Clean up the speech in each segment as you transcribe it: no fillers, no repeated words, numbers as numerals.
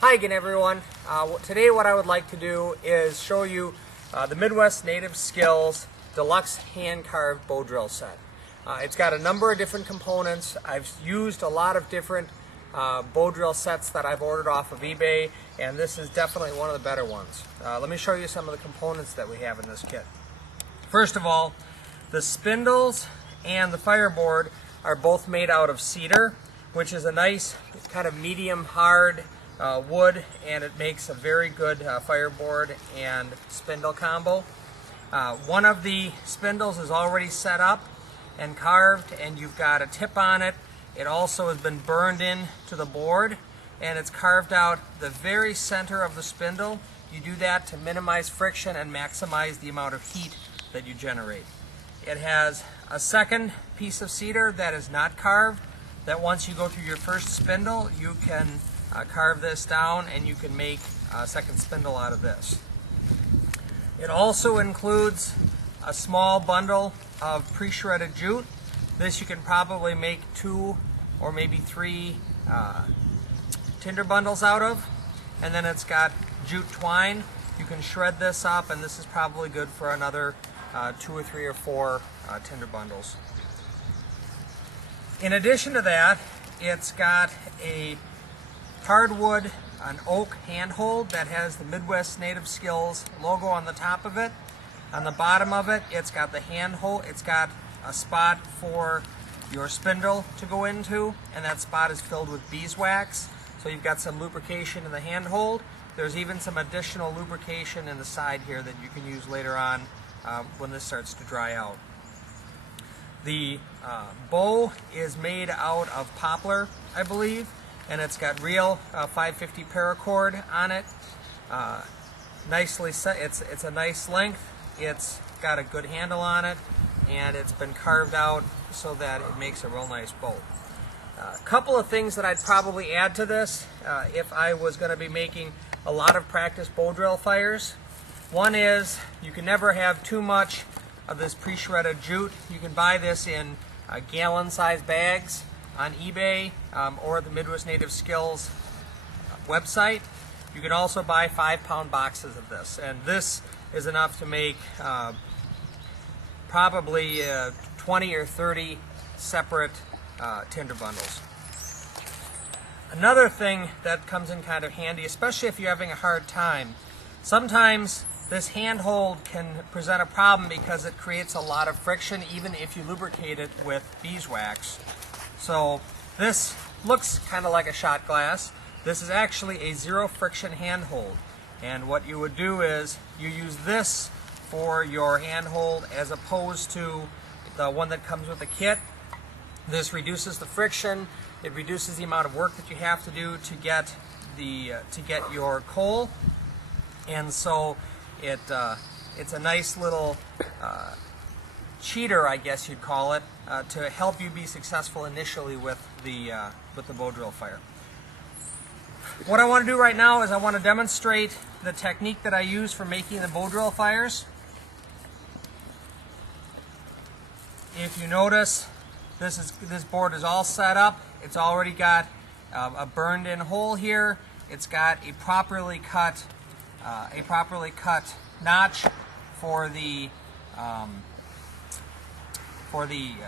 Hi again, everyone. Today what I would like to do is show you the Midwest Native Skills Deluxe hand-carved bow drill set. It's got a number of different components. I've used a lot of different bow drill sets that I've ordered off of eBay, and this is definitely one of the better ones. Let me show you some of the components that we have in this kit. First of all, the spindles and the fireboard are both made out of cedar, which is a nice kind of medium hard wood, and it makes a very good fireboard and spindle combo. One of the spindles is already set up and carved, and you've got a tip on it. It also has been burned in to the board, and it's carved out the very center of the spindle. You do that to minimize friction and maximize the amount of heat that you generate. It has a second piece of cedar that is not carved, that once you go through your first spindle, you can carve this down and you can make a second spindle out of this. It also includes a small bundle of pre-shredded jute. This you can probably make 2 or maybe 3 tinder bundles out of. And then it's got jute twine. You can shred this up, and this is probably good for another 2 or 3 or 4 tinder bundles. In addition to that, it's got a hardwood, an oak handhold that has the Midwest Native Skills logo on the top of it. On the bottom of it, it's got the handhold. It's got a spot for your spindle to go into, and that spot is filled with beeswax. So you've got some lubrication in the handhold. There's even some additional lubrication in the side here that you can use later on when this starts to dry out. The bow is made out of poplar, I believe, and it's got real 550 paracord on it. Nicely set. It's a nice length. It's got a good handle on it, and it's been carved out so that it makes a real nice bow. A couple of things that I'd probably add to this if I was going to be making a lot of practice bow drill fires. One is you can never have too much of this pre-shredded jute. You can buy this in gallon-sized bags on eBay or the Midwest Native Skills website. You can also buy 5-pound boxes of this, and this is enough to make probably 20 or 30 separate tinder bundles. Another thing that comes in kind of handy, especially if you're having a hard time, sometimes this handhold can present a problem because it creates a lot of friction even if you lubricate it with beeswax. So this looks kind of like a shot glass. This is actually a zero friction handhold, and what you would do is you use this for your handhold as opposed to the one that comes with the kit. This reduces the friction. It reduces the amount of work that you have to do to get your coal, and so it's a nice little cheater, I guess you'd call it, to help you be successful initially with the bow drill fire. What I want to do right now is I want to demonstrate the technique that I use for making the bow drill fires. If you notice, this board is all set up. It's already got a burned-in hole here. It's got a properly cut notch for the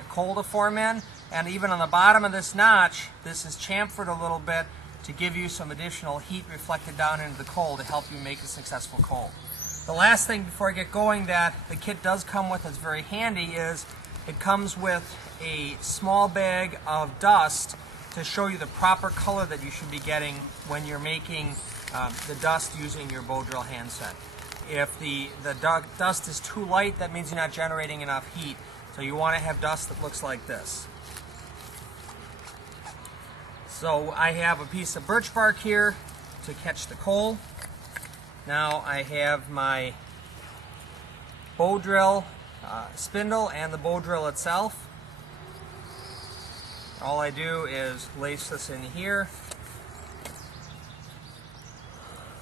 coal to form in, and even on the bottom of this notch, this is chamfered a little bit to give you some additional heat reflected down into the coal to help you make a successful coal. The last thing before I get going that the kit does come with that's very handy is it comes with a small bag of dust to show you the proper color that you should be getting when you're making the dust using your bow drill handset. If the dust is too light, that means you're not generating enough heat. So you want to have dust that looks like this. So I have a piece of birch bark here to catch the coal. Now I have my bow drill spindle and the bow drill itself. All I do is lace this in here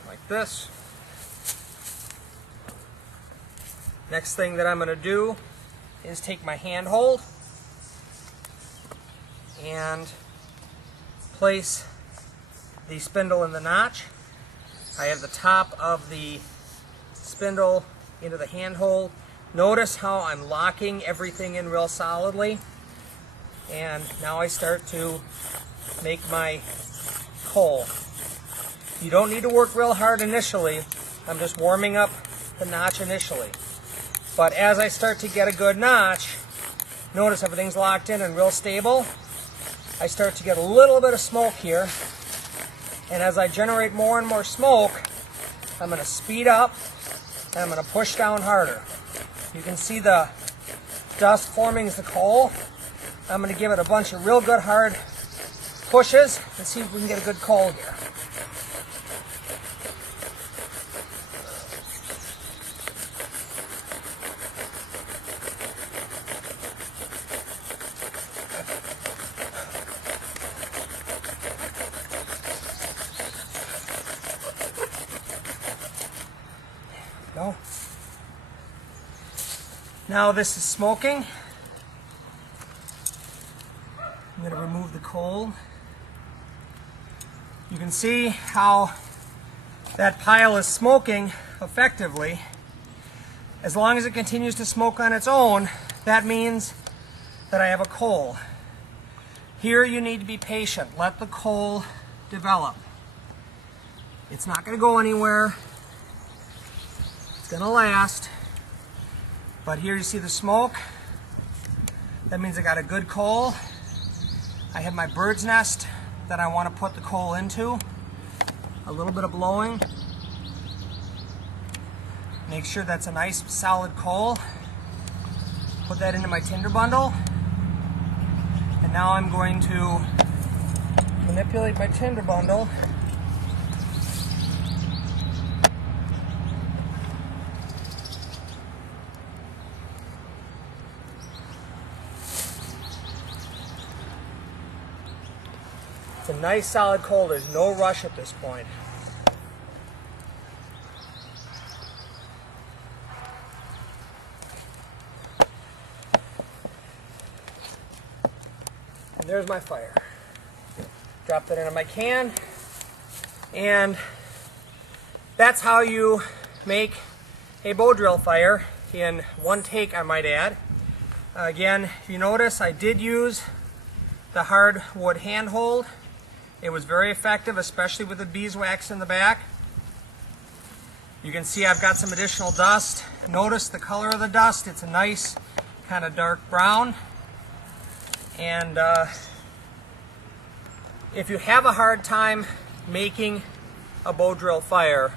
like this. Next thing that I'm going to do is take my handhold and place the spindle in the notch. I have the top of the spindle into the handhold. Notice how I'm locking everything in real solidly. And now I start to make my coal. You don't need to work real hard initially. I'm just warming up the notch initially. But as I start to get a good notch, notice everything's locked in and real stable. I start to get a little bit of smoke here. And as I generate more and more smoke, I'm going to speed up and I'm going to push down harder. You can see the dust forming as the coal. I'm going to give it a bunch of real good hard pushes and see if we can get a good coal here. Go. Now this is smoking. I'm going to remove the coal. You can see how that pile is smoking effectively. As long as it continues to smoke on its own, that means that I have a coal. Here you need to be patient. Let the coal develop. It's not going to go anywhere. It's going to last. But here you see the smoke. That means I got a good coal. I have my bird's nest that I want to put the coal into. A little bit of blowing. Make sure that's a nice solid coal. Put that into my tinder bundle. And now I'm going to manipulate my tinder bundle. It's a nice solid coal. There's no rush at this point. And there's my fire. Drop that into my can. And that's how you make a bow drill fire in one take, I might add. Again, if you notice, I did use the hardwood handhold. It was very effective, especially with the beeswax in the back. You can see I've got some additional dust. Notice the color of the dust. It's a nice kind of dark brown. And if you have a hard time making a bow drill fire,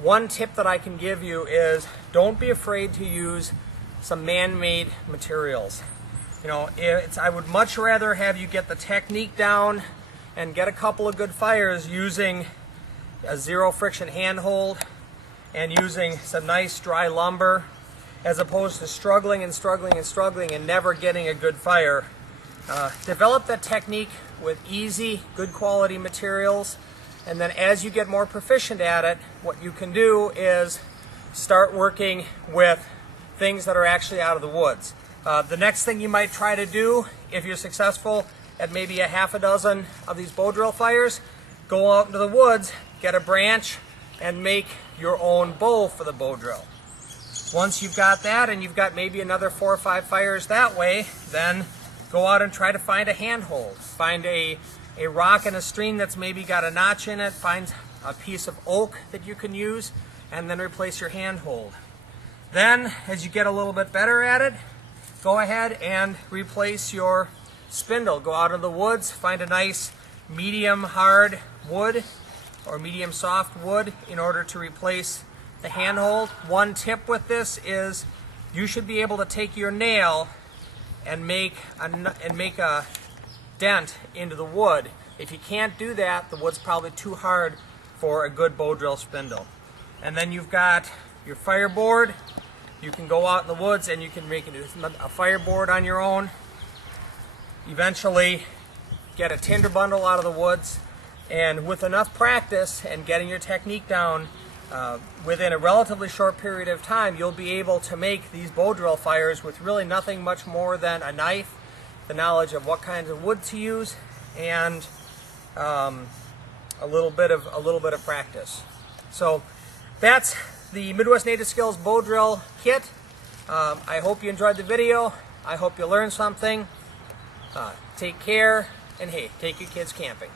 one tip that I can give you is don't be afraid to use some man-made materials. You know, I would much rather have you get the technique down and get a couple of good fires using a zero friction handhold and using some nice dry lumber, as opposed to struggling and struggling and struggling and never getting a good fire. Develop that technique with easy, good quality materials, and then as you get more proficient at it, what you can do is start working with things that are actually out of the woods. The next thing you might try to do, if you're successful at maybe a half a dozen of these bow drill fires, go out into the woods, get a branch, and make your own bow for the bow drill. Once you've got that and you've got maybe another 4 or 5 fires that way, then go out and try to find a handhold. Find a rock in a stream that's maybe got a notch in it, find a piece of oak that you can use, and then replace your handhold. Then, as you get a little bit better at it, go ahead and replace your spindle. Go out in the woods, find a nice medium hard wood or medium soft wood in order to replace the handhold. One tip with this is you should be able to take your nail and make a dent into the wood. If you can't do that, the wood's probably too hard for a good bow drill spindle. And then you've got your fireboard. You can go out in the woods and you can make a fireboard on your own. Eventually get a tinder bundle out of the woods, and with enough practice and getting your technique down, within a relatively short period of time, you'll be able to make these bow drill fires with really nothing much more than a knife, the knowledge of what kinds of wood to use, and a little bit of practice. So that's the Midwest Native Skills bow drill kit. I hope you enjoyed the video. I hope you learned something. Take care, and hey, take your kids camping.